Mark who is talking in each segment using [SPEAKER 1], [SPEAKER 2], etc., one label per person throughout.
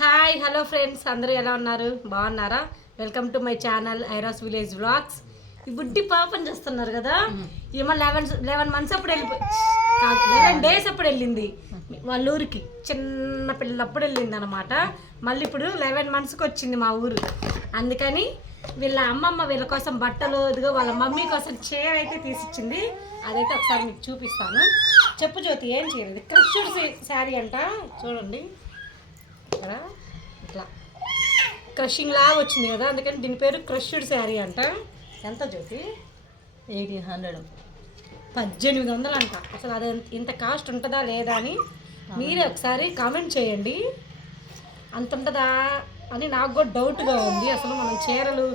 [SPEAKER 1] Hi hello friends అందరూ ఎలా ఉన్నారు? బాగున్నారా? వెల్కమ్ టు మై ఛానల్ ఐరాస్ విలేజ్ వ్లాగ్స్ ఈ బుడ్డి పాపని చేస్తున్నారు కదా? ఏమో లెవెన్ లెవెన్ మంత్స్ అప్పుడు వెళ్ళిపోయి లెవెన్ డేస్ అప్పుడు వెళ్ళింది. వాళ్ళ ఊరికి చిన్న పిల్లప్పుడు వెళ్ళింది అనమాట మళ్ళీ ఇప్పుడు లెవెన్ మంత్స్కి వచ్చింది మా ఊరు. అందుకని వీళ్ళ అమ్మమ్మ వీళ్ళ కోసం బట్టలు ఇదిగో వాళ్ళ మమ్మీ కోసం చీర అయితే తీసిచ్చింది. అదైతే ఒకసారి మీకు చూపిస్తాను. చెప్పు జ్యోతి ఏం చేయలేదు క్రష్డ్ శారీ అంట. చూడండి. ఇక్కడ ఇట్లా. క్రషింగ్ లాగా వచ్చింది కదా అందుకని దీని పేరు క్రష్డ్ శారీ అంట. ఎంత జ్యోతి?
[SPEAKER 2] ఎయిటీన్ హండ్రెడ్
[SPEAKER 1] పద్దెనిమిది వందలు అంట అసలు అది ఇంత కాస్ట్ ఉంటుందా లేదా అని మీరే ఒకసారి కామెంట్ చేయండి. అంత ఉంటుందా అని నాకు కూడా డౌట్గా ఉంది. అసలు మనం చీరలు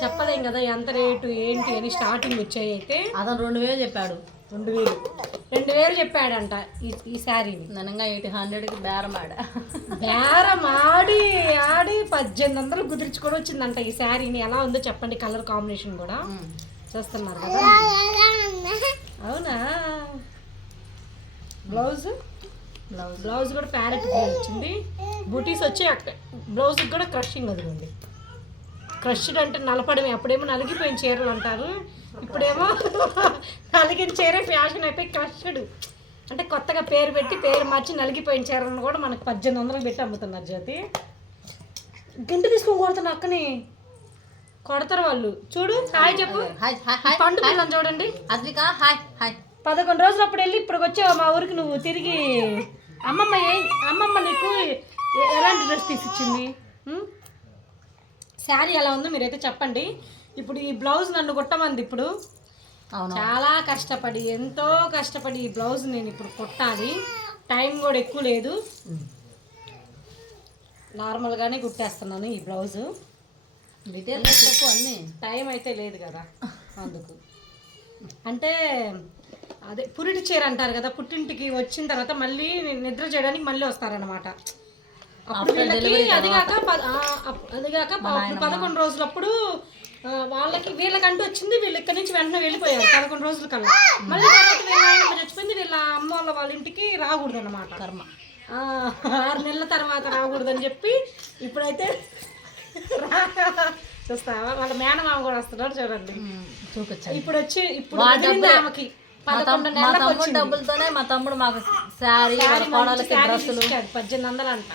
[SPEAKER 1] చెప్పలేం కదా ఎంత రేటు ఏంటి అని స్టార్టింగ్ వచ్చాయి అయితే.
[SPEAKER 2] అతను రెండు వేలు చెప్పాడు.
[SPEAKER 1] రెండు వేలు. రెండు వేలు చెప్పాడంట ఈ ఈ శారీని.
[SPEAKER 2] ఎయిటీ హండ్రెడ్కి బేరం ఆడ.
[SPEAKER 1] బేరం ఆడి ఆడి పద్దెనిమిది వందలు కుదిరించుకొని వచ్చిందంట ఈ శారీని. ఎలా ఉందో చెప్పండి కలర్ కాంబినేషన్ కూడా. చూస్తున్నారు కదా. అవునా? బ్లౌజ్?
[SPEAKER 2] బ్లౌజ్.
[SPEAKER 1] బ్లౌజ్ కూడా ప్యారెట్ వచ్చింది. బూటీస్ వచ్చి అక్కడ బ్లౌజ్ కూడా క్రషింగ్ అదిగోండి. క్రష్డ్ అంటే నలపడమే. అప్పుడేమో నలిగిపోయిన చీరలు అంటారు. ఇప్పుడేమో నలిగిన చీర ఫ్యాషన్ అయిపోయి క్రష్డ్. అంటే కొత్తగా పేరు పెట్టి పేరు మార్చి నలిగిపోయిన చీరలను కూడా మనకు పద్దెనిమిది వందలు పెట్టి అమ్ముతున్నారు జ్యోతి. గింట తీసుకొని కొడుతున్నా అక్కని కొడతారు వాళ్ళు. చూడు హాయ్ చెప్పు. పండు పిల్లని చూడండి.
[SPEAKER 2] Advika hi hi.
[SPEAKER 1] పదకొండు రోజులు అప్పుడు వెళ్ళి ఇప్పుడు వచ్చావు మా ఊరికి నువ్వు? తిరిగి అమ్మమ్మ ఏ అమ్మమ్మ నీకు ఎలాంటి డ్రెస్ తీసిచ్చింది? శారీ ఎలా ఉందో మీరైతే చెప్పండి. ఇప్పుడు ఈ బ్లౌజ్ నన్ను కుట్టమంది ఇప్పుడు. చాలా కష్టపడి ఎంతో కష్టపడి ఈ బ్లౌజ్ నేను ఇప్పుడు కుట్టాలి. టైం కూడా ఎక్కువ లేదు. నార్మల్గానే కుట్టేస్తున్నాను ఈ బ్లౌజు.
[SPEAKER 2] చెప్పు అన్నీ.
[SPEAKER 1] టైం అయితే లేదు కదా అందుకు. అంటే అదే పురిటి చీర అంటారు కదా పుట్టింటికి వచ్చిన తర్వాత మళ్ళీ నిద్ర చేయడానికి మళ్ళీ వస్తారనమాట అప్పుడు వీళ్ళకి అది కాక ప- ఆ, అప్- అది కాక ప- అప్పుడు పదకొండు రోజులప్పుడు వాళ్ళకి వీళ్ళకంటూ వచ్చింది వీళ్ళు ఇక్కడి నుంచి వెంటనే వెళ్ళిపోయారు పదకొండు రోజుల కల్లా. మళ్ళీ తర్వాత వీళ్ళ చచ్చిపోయింది వీళ్ళ అమ్మ వాళ్ళ వాళ్ళ ఇంటికి రాకూడదు అనమాట
[SPEAKER 2] కర్మ
[SPEAKER 1] ఆరు నెలల తర్వాత రాకూడదని చెప్పి ఇప్పుడైతే చూస్తావా? వాళ్ళ మేనమామ కూడా వస్తున్నాడు చూడండి. ఇప్పుడు వచ్చి ఇప్పుడు. ఆమెకి.
[SPEAKER 2] మా తమ్ముడు. డబ్బులతోనే మా తమ్ముడు మాకు శారీ కోడలకి డ్రెస్సులు.
[SPEAKER 1] పద్దెనిమిది వందలు అంట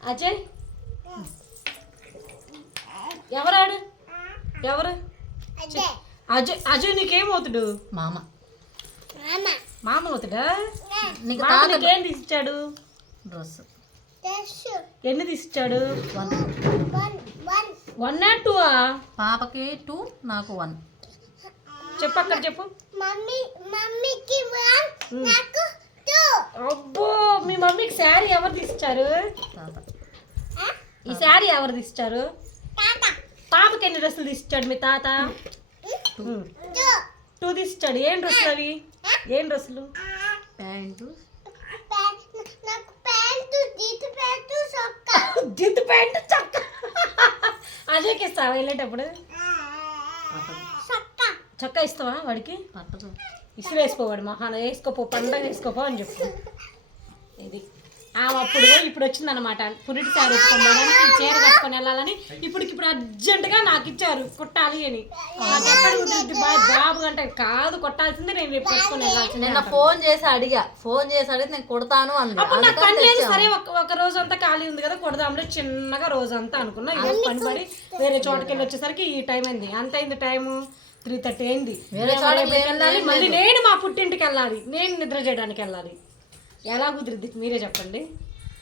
[SPEAKER 1] అజయ్? ఎవరాడు? ఎవరు? అజయ్. అజయ్ నీకేమవుతుడు?
[SPEAKER 2] మామ.
[SPEAKER 1] మామ. అవుతుడా
[SPEAKER 2] నీకు
[SPEAKER 1] మామ
[SPEAKER 2] తాత
[SPEAKER 1] నీకేం తీసిచ్చాడు?
[SPEAKER 2] డ్రెస్.
[SPEAKER 1] ఎన్ని తీసిచ్చాడు?
[SPEAKER 2] వన్.
[SPEAKER 1] వన్ నాట్ టూ
[SPEAKER 2] పాపకి టూ నాకు వన్.
[SPEAKER 1] చెప్పు అక్కడ చెప్పు. అబ్బో మీ మమ్మీకి శారీ ఎవరు తీసిచ్చారు? ఈ శారీ ఎవరు తీసిచ్చారు? పాపకి ఎన్ని డ్రెస్సులు తీసిచ్చాడు మీ తాత. టూ తీసిచ్చాడు. ఏం డ్రెస్సులు అవి? ఏం డ్రెస్సులు?
[SPEAKER 2] ప్యాంటు.
[SPEAKER 1] జిద్దు ప్యాంట్ చక్క. అజయ్కి ఇస్తావా వెళ్ళేటప్పుడు? చక్క. ఇస్తావా వాడికి? ఇసులు వేసుకోవాడు మహాన. వేసుకోపో పండగ వేసుకోపో అని చెప్పు. ఆమె అప్పుడు ఇప్పుడు వచ్చిందనమాట పురిటి శారీ ఎత్తుకోవడానికి చీర కట్టుకొని వెళ్ళాలని ఇప్పుడు ఇప్పుడు అర్జెంటుగా నాకు ఇచ్చారు కుట్టాలి అని. నాకు ఎక్కడ బాబు అంటే కాదు కొట్టాల్సిందే నేను రేపు కట్టుకొని వెళ్ళాల్సిందే
[SPEAKER 2] నిన్న ఫోన్ చేసి అడిగా ఫోన్ చేసి అడిగితే నేను కుడతాను అంది
[SPEAKER 1] అప్పుడు నాకు పని
[SPEAKER 2] అందుకని
[SPEAKER 1] లేదు
[SPEAKER 2] తెచ్చాను.
[SPEAKER 1] సరే ఒక ఒక రోజు అంతా ఖాళీ ఉంది కదా కొడదాంలే చిన్నగా రోజు అంతా అనుకున్నా. ఈ రోజు పని పడి వేరే చోటకి వెళ్ళి వచ్చేసరికి ఈ టైం అయింది. అంత అయింది టైము త్రీ థర్టీ అయింది. మళ్ళీ నేను మా పుట్టింటికి వెళ్ళాలి. నేను నిద్ర చేయడానికి వెళ్ళాలి. ఎలా కుదిరిద్ది మీరే చెప్పండి.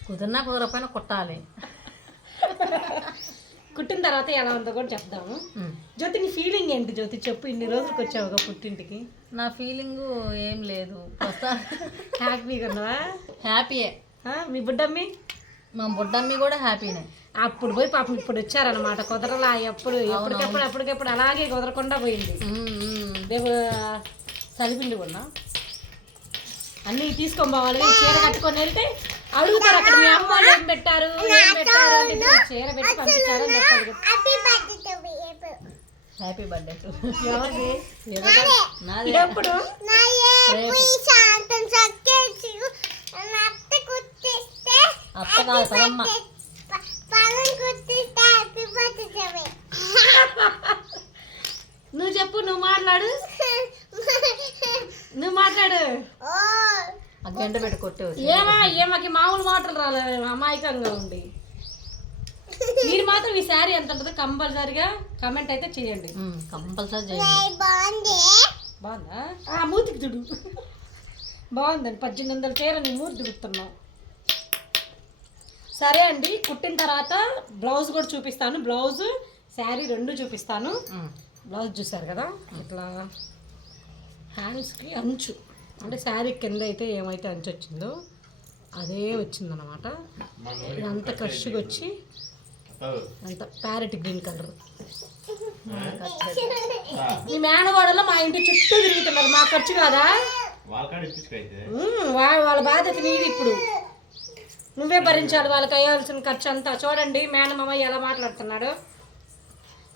[SPEAKER 2] కుదిరినా కుదరపోయినా కుట్టాలి.
[SPEAKER 1] కుట్టిన తర్వాత ఎలా ఉందో కూడా చెప్దాము. జ్యోతి నీ ఫీలింగ్ ఏంటి జ్యోతి? చెప్పు ఇన్ని రోజులకి వచ్చావుగా పుట్టింటికి.
[SPEAKER 2] నా ఫీలింగ్ ఏం లేదు.
[SPEAKER 1] హ్యాపీగా ఉన్నావా?
[SPEAKER 2] హ్యాపీయే
[SPEAKER 1] మీ బుడ్డమ్మి?
[SPEAKER 2] మా బుడ్డమ్మి కూడా హ్యాపీనే
[SPEAKER 1] అప్పుడు పోయి పాపం ఇప్పుడు వచ్చారనమాట కుదరలా ఎప్పుడు ఎప్పటికెప్పుడు అప్పటికెప్పుడు అలాగే కుదరకుండా పోయింది. రేపు చదివిండి ఉన్నా అన్నీ తీసుకొని పోవాలి. చీర కట్టుకొని వెళ్తే అడుగుతారు అక్కడ మీ అమ్మ వాళ్ళు ఏం పెట్టారు ఏం పెట్టారు అంటే చీర పెట్టి పంపించారని చెప్పారు
[SPEAKER 2] హ్యాపీ బర్త్డే టు
[SPEAKER 1] ఎవరిది?
[SPEAKER 2] నాది.
[SPEAKER 1] ఎప్పుడు
[SPEAKER 2] అత్త కాదు
[SPEAKER 1] నువ్వు చెప్పు నువ్వు మాట్లాడు. నువ్వు మాట్లాడు.
[SPEAKER 2] గంట పెట్టి కొట్టేవచ్చు
[SPEAKER 1] ఏమా ఏమాకి మామూలు మాటలు రాలేదు అమాయకంగా ఉంది మీరు మాత్రం ఈ శారీ ఎంత ఉంటుందో కంపల్సరిగా కమెంట్ అయితే చేయండి.
[SPEAKER 2] కంపల్సరీ చేయండి.
[SPEAKER 1] బాగుందా. ఆ మూతికి దుడు బాగుందండి పద్దెనిమిది వందల చీర నీ మూతి దుడుతున్నావు సరే అండి కుట్టిన తర్వాత బ్లౌజ్ కూడా చూపిస్తాను. బ్లౌజ్ శారీ రెండు చూపిస్తాను. బ్లౌజ్ చూసారు కదా? ఇట్లా హ్యాండ్స్కి అంచు. అంటే శారీ కింద అయితే ఏమైతే అంచు వచ్చిందో అదే వచ్చిందనమాట ఇదంతా క్రష్గా వచ్చి అంత ప్యారెట్ గ్రీన్ కలర్. ఈ మేనవాడలో మా ఇంటి చుట్టూ తిరుగుతున్నారు. మా ఖర్చు కాదా? వాళ్ళ బాధ్యత నీది ఇప్పుడు. నువ్వే భరించాలి వాళ్ళకి అయ్యాల్సిన ఖర్చు అంతా. చూడండి మేనమామ ఎలా మాట్లాడుతున్నాడు.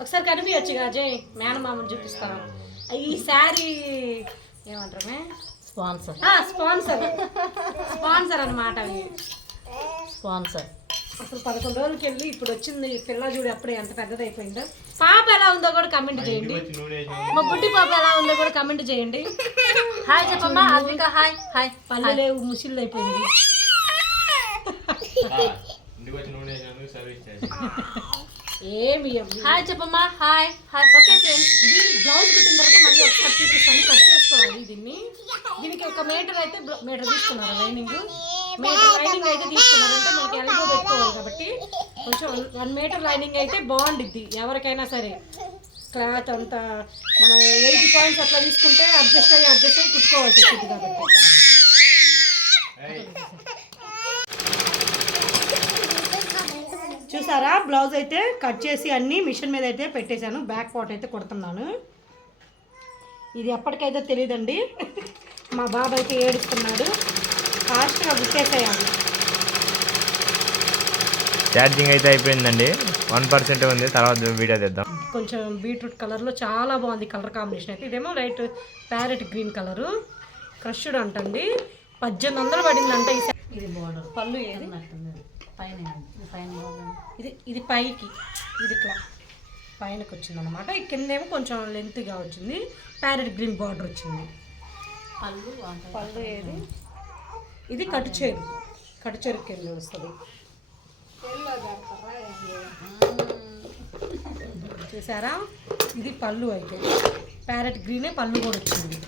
[SPEAKER 1] ఒకసారి కనిపించచ్చు అజయ్ మేనమామని చూపిస్తాను. ఈ శారీ ఏమంటారమే
[SPEAKER 2] స్పాన్సర్.
[SPEAKER 1] స్పాన్సర్. స్పాన్సర్ అనమాట అవి
[SPEAKER 2] స్పాన్సర్.
[SPEAKER 1] అసలు పదకొండు రోజులకి వెళ్ళి ఇప్పుడు వచ్చింది పిల్ల చూడు అప్పుడే ఎంత పెద్దదైపోయిందో. పాప ఎలా ఉందో కూడా కమెంట్ చేయండి. మా బుడ్డి పాప ఎలా ఉందో కూడా కమెంట్ చేయండి.
[SPEAKER 2] హాయ్ చెప్పమ్మా అద్విక హాయ్ హాయ్
[SPEAKER 1] పళ్ళు లేవు ముసిళ్ళు అయిపోయింది. ఏమి.
[SPEAKER 2] హాయ్ చెప్పమ్మా హాయ్ హాయ్.
[SPEAKER 1] ఓకే ఫ్రెండ్స్ ఇది బ్లౌజ్ కుట్టిన తర్వాత మళ్ళీ ఒకసారి చూపిస్తాను కట్ చేసుకోవాలి. ఒక మీటర్ అయితే మీటర్ తీసుకున్నారు లైనింగ్ మీటర్ లైనింగ్ అయితే తీసుకున్నారంటే మనకి ఎల్బో పెట్టుకోవాలి కాబట్టి కొంచెం వన్ మీటర్ లైనింగ్ అయితే బాగుండిద్ది ఎవరికైనా సరే. క్లాత్ అంతా మనం ఎయిటీ పాయింట్స్ అట్లా తీసుకుంటే అడ్జస్ట్ అయ్యి అడ్జస్ట్ అయ్యి కుట్టుకోవాల్సి వచ్చింది కాబట్టి. చూసారా? బ్లౌజ్ అయితే కట్ చేసి అన్ని మిషన్ మీద అయితే పెట్టేశాను. బ్యాక్ పార్ట్ అయితే కుడుతున్నాను. ఇది ఎప్పటికైతే తెలియదండి మా బాబు అయితే ఏడుస్తున్నాడు. ఫాస్ట్గా గుట్టేసేయాలి
[SPEAKER 3] ఛార్జింగ్ అయితే అయిపోయిందండి. వన్ పర్సెంట్ ఉంది. తర్వాత వీడియో తెద్దాం.
[SPEAKER 1] కొంచెం బీట్రూట్ కలర్లో చాలా బాగుంది కలర్ కాంబినేషన్ అయితే. ఇదేమో light parrot green colour. Crushed అంటుంది పద్దెనిమిది వందలు పడిందంట ఈ
[SPEAKER 2] ఇది బోర్డర్. పళ్ళు ఏదన్నట్టుంది? పైన ఇది పైన.
[SPEAKER 1] ఇది ఇది పైకి. ఇది ఇట్లా పైనకి వచ్చిందనమాట ఈ కిందేమో కొంచెం లెంత్గా వచ్చింది. ప్యారెట్ గ్రీన్ బార్డర్ వచ్చింది.
[SPEAKER 2] పళ్ళు
[SPEAKER 1] ఏది? ఇది కట్టుచేరు కట్టుచేరు కింద వస్తుంది. చూసారా? ఇది పళ్ళు అయితే. ప్యారెట్ గ్రీనే పళ్ళు కూడా వచ్చింది.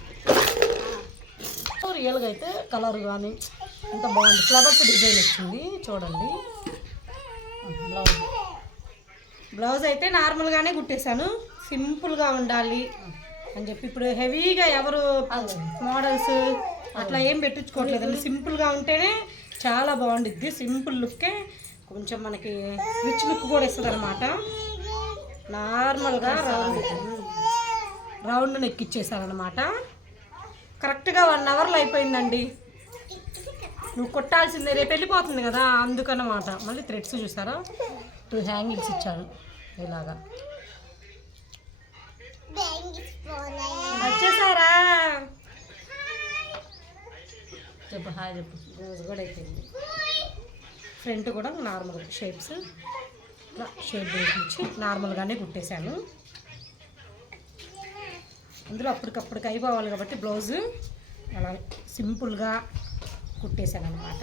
[SPEAKER 1] రియల్గా అయితే కలర్ కానీ అంత బాగుంది. ఫ్లవర్స్ డిజైన్ వచ్చింది. చూడండి.
[SPEAKER 2] బ్లౌజ్
[SPEAKER 1] బ్లౌజ్ అయితే నార్మల్గానే కుట్టేశాను. సింపుల్గా ఉండాలి. అని చెప్పి ఇప్పుడు హెవీగా ఎవరు మోడల్స్ అట్లా ఏం పెట్టించుకోవట్లేదు. సింపుల్గా ఉంటేనే చాలా బాగుండిద్ది. సింపుల్ లుక్కే కొంచెం మనకి రిచ్ లుక్ కూడా ఇస్తుంది అనమాట నార్మల్గా రౌండ్ రౌండ్ నెక్కిచ్చేసారనమాట కరెక్ట్గా వన్ అవర్లో అయిపోయిందండి. నువ్వు కొట్టాల్సిందే రేపు వెళ్ళిపోతుంది కదా అందుకనమాట మళ్ళీ థ్రెడ్స్ చూసారా? టూ హ్యాంగింగ్స్ ఇచ్చారు ఇలాగా. వచ్చేసారా?
[SPEAKER 2] చెప్పు హాయ్ చెప్పు.
[SPEAKER 1] రోజు కూడా అయిపోయింది. ఫ్రంట్ కూడా నార్మల్ షేప్స్ షేప్ వేసి నార్మల్గానే కుట్టేశాను. అందులో అప్పటికప్పటికి అయిపోవాలి కాబట్టి బ్లౌజు అలా సింపుల్గా కుట్టేశాను అనమాట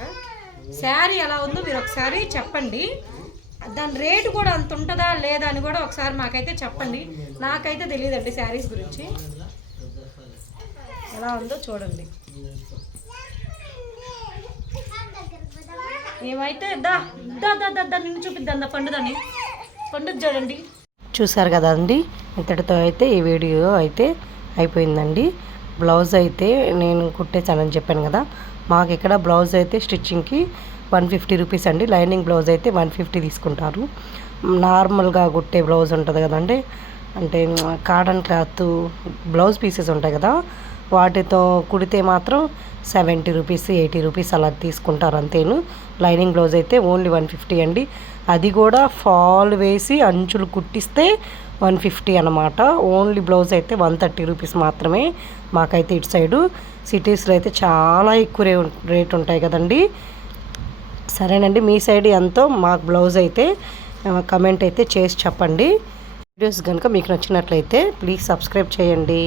[SPEAKER 1] శారీ ఎలా ఉందో మీరు ఒకసారి చెప్పండి. దాని రేటు కూడా అంత ఉంటుందా లేదా అని కూడా ఒకసారి మాకైతే చెప్పండి. నాకైతే తెలియదండి శారీస్ గురించి. ఎలా ఉందో చూడండి. ఏమైతే దా దా దా దా నిన్ను చూపిద్దాం పండుదని పండుగ చూడండి. చూసారు కదండి ఇంతటితో అయితే ఈ వీడియో అయితే అయిపోయిందండి. బ్లౌజ్ అయితే నేను కుట్టేశానని చెప్పాను కదా. మాకు ఇక్కడ బ్లౌజ్ అయితే స్టిచ్చింగ్కి వన్ ఫిఫ్టీ రూపీస్ అండి. లైనింగ్ బ్లౌజ్ అయితే వన్ ఫిఫ్టీ తీసుకుంటారు. నార్మల్గా కుట్టే బ్లౌజ్ ఉంటుంది కదండి. అంటే కాటన్ క్లాత్ బ్లౌజ్ పీసెస్ ఉంటాయి కదా వాటితో కుడితే మాత్రం సెవెంటీ రూపీస్ ఎయిటీ రూపీస్ అలా తీసుకుంటారు అంతేను. లైనింగ్ బ్లౌజ్ అయితే ఓన్లీ వన్ ఫిఫ్టీ అండి. అది కూడా ఫాల్ వేసి అంచులు కుట్టిస్తే వన్ ఫిఫ్టీ అనమాట ఓన్లీ బ్లౌజ్ అయితే వన్ థర్టీ రూపీస్ మాత్రమే మాకైతే ఇటు సైడు. సిటీస్లో అయితే చాలా ఎక్కువ రేట్ ఉంటాయి కదండీ.
[SPEAKER 4] సరేనండి మీ సైడ్ ఎంతో మాకు బ్లౌజ్ అయితే కమెంట్ అయితే చేసి చెప్పండి. వీడియోస్ కనుక మీకు నచ్చినట్లయితే ప్లీజ్ సబ్స్క్రైబ్ చేయండి.